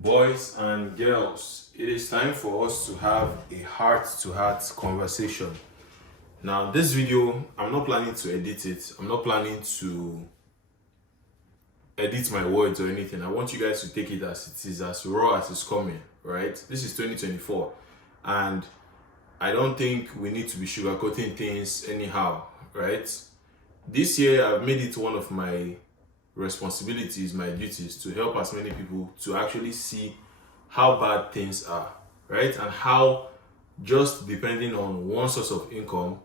Boys and girls, it is time for us to have a heart-to-heart conversation. Now, this video, I'm not planning to edit it. I'm not planning to edit my words or anything. I want you guys to take it as it is, as raw as it's coming, right? This is 2024, and I don't think we need to be sugarcoating things anyhow, right? This year, I've made it one of my responsibilities, my duties, to help as many people to actually see how bad things are, right? And how just depending on one source of income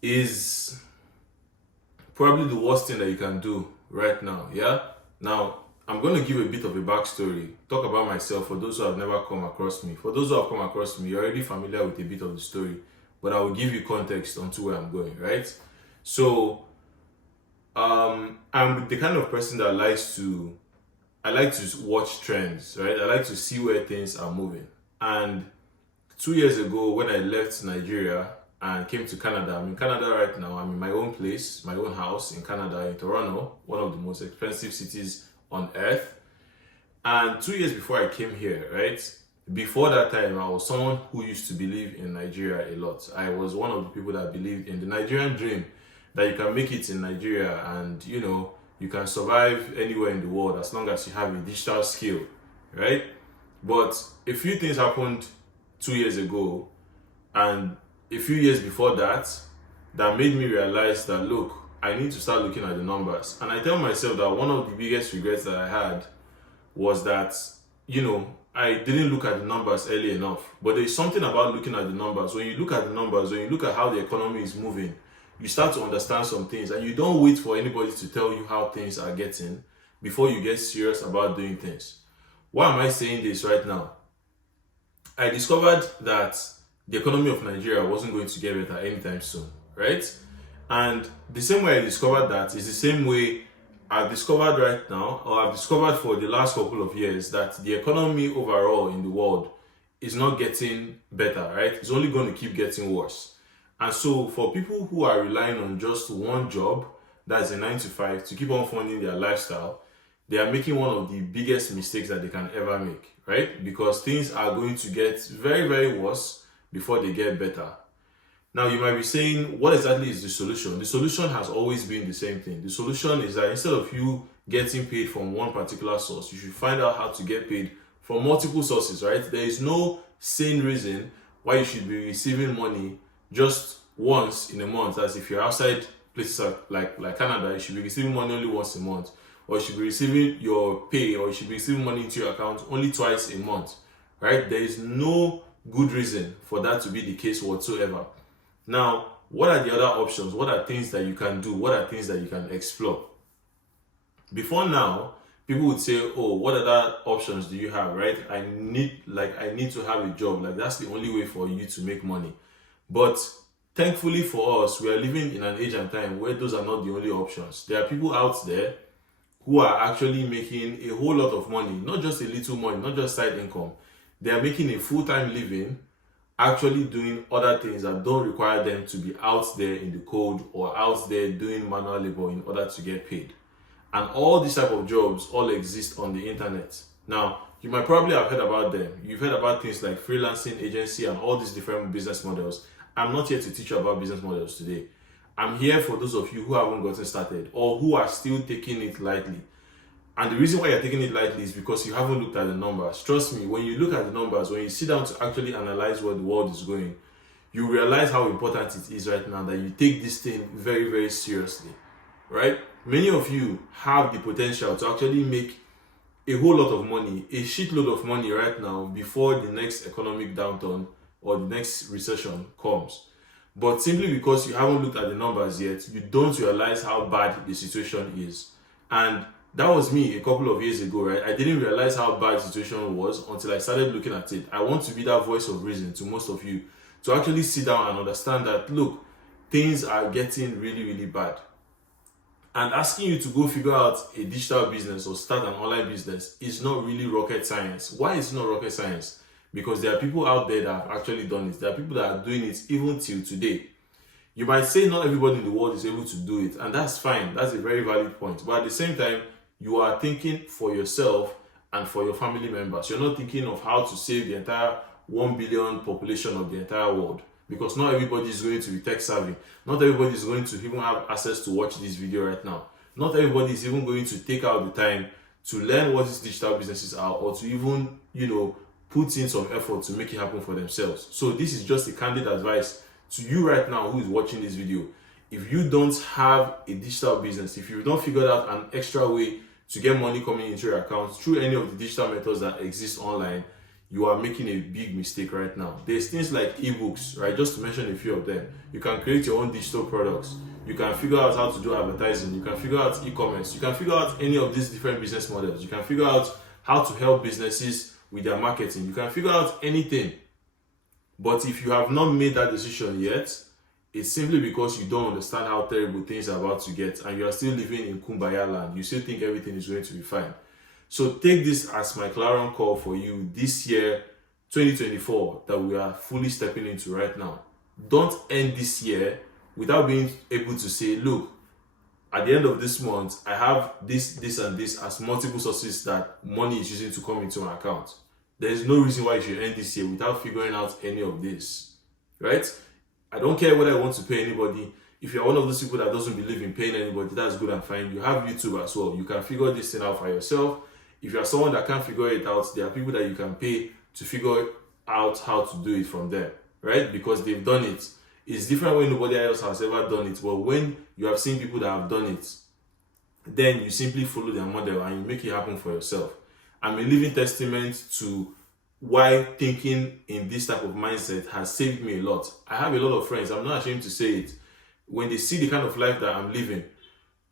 is probably the worst thing that you can do right now. Yeah. Now, I'm going to give a bit of a backstory, talk about myself for those who have never come across me. For those who have come across me, you're already familiar with a bit of the story, but I will give you context onto where I'm going, right? So, I'm the kind of person that I like to watch trends, right? I like to see where things are moving. And 2 years ago, when I left Nigeria and came to Canada, I'm in Canada right now. I'm in my own place, my own house in Canada, in Toronto, one of the most expensive cities on earth. And 2 years before I came here, right? Before that time, I was someone who used to believe in Nigeria a lot. I was one of the people that believed in the Nigerian dream, that you can make it in Nigeria and you can survive anywhere in the world as long as you have a digital skill, right? But a few things happened 2 years ago and a few years before that made me realize that look, I need to start looking at the numbers. And I tell myself that one of the biggest regrets that I had was that I didn't look at the numbers early enough. But there's something about looking at the numbers. When you look at the numbers, when you look at how the economy is moving, you start to understand some things, and you don't wait for anybody to tell you how things are getting before you get serious about doing things. Why am I saying this right now? I discovered that the economy of Nigeria wasn't going to get better anytime soon, right? And the same way I discovered that is the same way I've discovered right now, or I've discovered for the last couple of years, that the economy overall in the world is not getting better, right? It's only going to keep getting worse. And so for people who are relying on just one job, that's a 9 to 5, to keep on funding their lifestyle, they are making one of the biggest mistakes that they can ever make, right? Because things are going to get very, very worse before they get better. Now you might be saying, what exactly is the solution? The solution has always been the same thing. The solution is that instead of you getting paid from one particular source, you should find out how to get paid from multiple sources, right? There is no sane reason why you should be receiving money just once in a month. As if you're outside places like Canada, you should be receiving money only once a month, or you should be receiving your pay, or you should be receiving money into your account only twice a month, right? There is no good reason for that to be the case whatsoever. Now, what are the other options? What are things that you can do? What are things that you can explore? Before now, people would say, oh, what other options do you have, right? I need to have a job. Like, that's the only way for you to make money. But thankfully for us, we are living in an age and time where those are not the only options. There are people out there who are actually making a whole lot of money, not just a little money, not just side income. They are making a full-time living, actually doing other things that don't require them to be out there in the cold or out there doing manual labor in order to get paid. And all these type of jobs all exist on the internet. Now, you might probably have heard about them. You've heard about things like freelancing, agency, and all these different business models. I'm not here to teach you about business models today. I'm here for those of you who haven't gotten started or who are still taking it lightly. And the reason why you're taking it lightly is because you haven't looked at the numbers. Trust me, when you look at the numbers, when you sit down to actually analyze where the world is going, you realize how important it is right now that you take this thing very, very seriously, right? Many of you have the potential to actually make a whole lot of money, a shitload of money right now before the next economic downturn or the next recession comes. But simply because you haven't looked at the numbers yet, you don't realize how bad the situation is. And that was me a couple of years ago, right? I didn't realize how bad the situation was until I started looking at it. I want to be that voice of reason to most of you, to actually sit down and understand that, look, things are getting really, really bad. And asking you to go figure out a digital business or start an online business is not really rocket science. Why is it not rocket science? Because there are people out there that have actually done it. There are people that are doing it even till today. You might say not everybody in the world is able to do it, and that's fine. That's a very valid point. But at the same time, you are thinking for yourself and for your family members. You're not thinking of how to save the entire 1 billion population of the entire world, because not everybody is going to be tech savvy. Not everybody is going to even have access to watch this video right now. Not everybody is even going to take out the time to learn what these digital businesses are, or to even, put in some effort to make it happen for themselves. So this is just a candid advice to you right now who is watching this video. If you don't have a digital business, if you've not figured out an extra way to get money coming into your account through any of the digital methods that exist online, you are making a big mistake right now. There's things like ebooks, right? Just to mention a few of them. You can create your own digital products. You can figure out how to do advertising. You can figure out e-commerce. You can figure out any of these different business models. You can figure out how to help businesses with their marketing. You can figure out anything. But if you have not made that decision yet, it's simply because you don't understand how terrible things are about to get, and you are still living in Kumbaya land. You still think everything is going to be fine. So take this as my clarion call for you this year, 2024, that we are fully stepping into right now. Don't end this year without being able to say, look, at the end of this month, I have this, and this as multiple sources that money is using to come into my account. There is no reason why you should end this year without figuring out any of this, right? I don't care whether I want to pay anybody. If you're one of those people that doesn't believe in paying anybody, that's good and fine. You have YouTube as well. You can figure this thing out for yourself. If you're someone that can't figure it out, there are people that you can pay to figure out how to do it from there, right? Because they've done it. It's different when nobody else has ever done it. But when you have seen people that have done it, then you simply follow their model and you make it happen for yourself. I'm a living testament to why thinking in this type of mindset has saved me a lot. I have a lot of friends, I'm not ashamed to say it. When they see the kind of life that I'm living,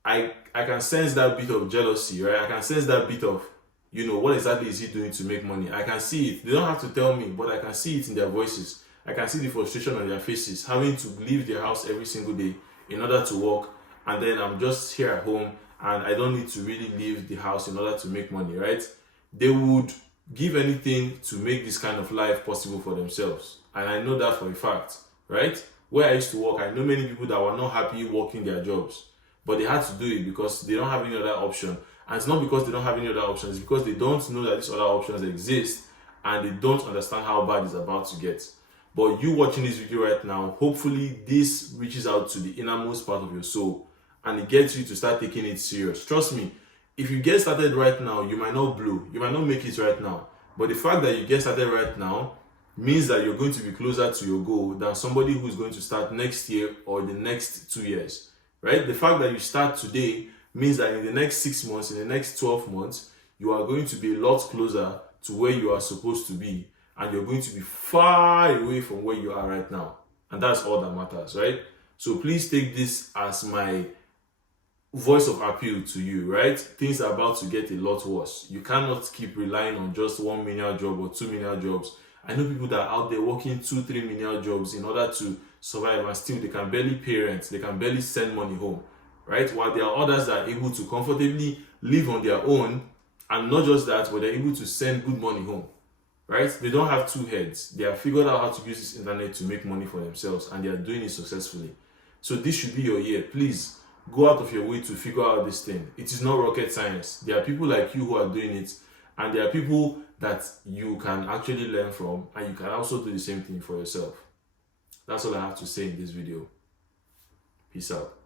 I can sense that bit of jealousy, right? I can sense that bit of, what exactly is he doing to make money? I can see it. They don't have to tell me, but I can see it in their voices. I can see the frustration on their faces, having to leave their house every single day in order to work. And then I'm just here at home and I don't need to really leave the house in order to make money, right? They would give anything to make this kind of life possible for themselves. And I know that for a fact, right? Where I used to work, I know many people that were not happy working their jobs, but they had to do it because they don't have any other option. And it's not because they don't have any other options, it's because they don't know that these other options exist and they don't understand how bad it's about to get. But you watching this video right now, hopefully this reaches out to the innermost part of your soul and it gets you to start taking it serious. Trust me, if you get started right now, you might not blow, you might not make it right now. But the fact that you get started right now means that you're going to be closer to your goal than somebody who's going to start next year or the next 2 years, right? The fact that you start today means that in the next 6 months, in the next 12 months, you are going to be a lot closer to where you are supposed to be. And you're going to be far away from where you are right now. And that's all that matters, right? So please take this as my voice of appeal to you, right? Things are about to get a lot worse. You cannot keep relying on just 1 menial job or 2 menial jobs. I know people that are out there working 2-3 menial jobs in order to survive, and still they can barely pay rent, they can barely send money home, right? While there are others that are able to comfortably live on their own, and not just that, but they're able to send good money home, right? They don't have two heads. They have figured out how to use this internet to make money for themselves, and they are doing it successfully. So this should be your year. Please go out of your way to figure out this thing. It is not rocket science. There are people like you who are doing it, and there are people that you can actually learn from, and you can also do the same thing for yourself. That's all I have to say in this video. Peace out.